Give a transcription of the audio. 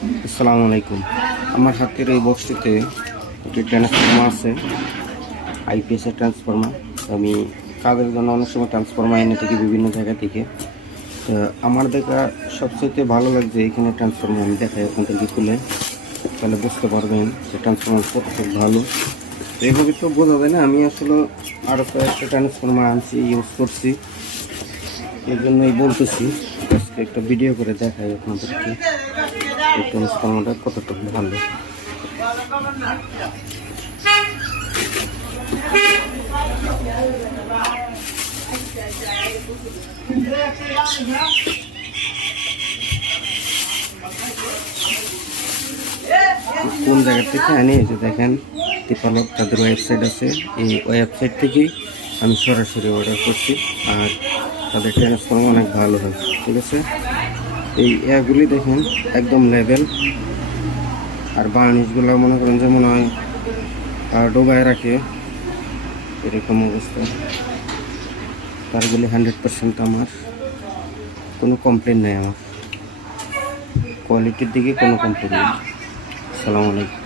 আসসালামু আলাইকুম। আমার হাতের এই বক্সটিতে একটি ট্রান্সফর্মার আছে, আইপিএসের ট্রান্সফর্মার। আমি কাজের জন্য অনেক সময় ট্রান্সফর্মার এনে থাকি বিভিন্ন জায়গা থেকে। তো আমার দেখা সবচেয়ে ভালো লাগছে এখানে ট্রান্সফর্মার। আমি দেখাই আপনাদেরকে খুলে, তাহলে বুঝতে পারবেন যে ট্রান্সফর্মার কতটুকু ভালো। তো এইভাবে তো বোঝা যায় না। আমি আসলে আরও কয়েকটা ট্রান্সফর্মার আনছি, ইউজ করছি, এই জন্যই বলতেছি। আজকে একটা ভিডিও করে দেখাই আপনাদেরকে এই ট্রান্সফর্মারটা কতটুকু ভালো। কোন জায়গা থেকে আনি এই যে দেখেন, টিপালক তাদের ওয়েবসাইট আছে, এই ওয়েবসাইট থেকেই আমি সরাসরি অর্ডার করছি। আর তাদের ট্রান্সফর্মার অনেক ভালো হয়, ঠিক আছে। এই এগুলি দেখেন একদম লেভেল, আর বার্নিশগুলো মনে করেন যে মনে হয় ডোবায় রাখে, এরকম অবস্থা। তারগুলি 100% আমার, কোনো কমপ্লেন নেই। আমার কোয়ালিটির দিকে কোনো কমপ্লেন নেই। আসসালামু আলাইকুম।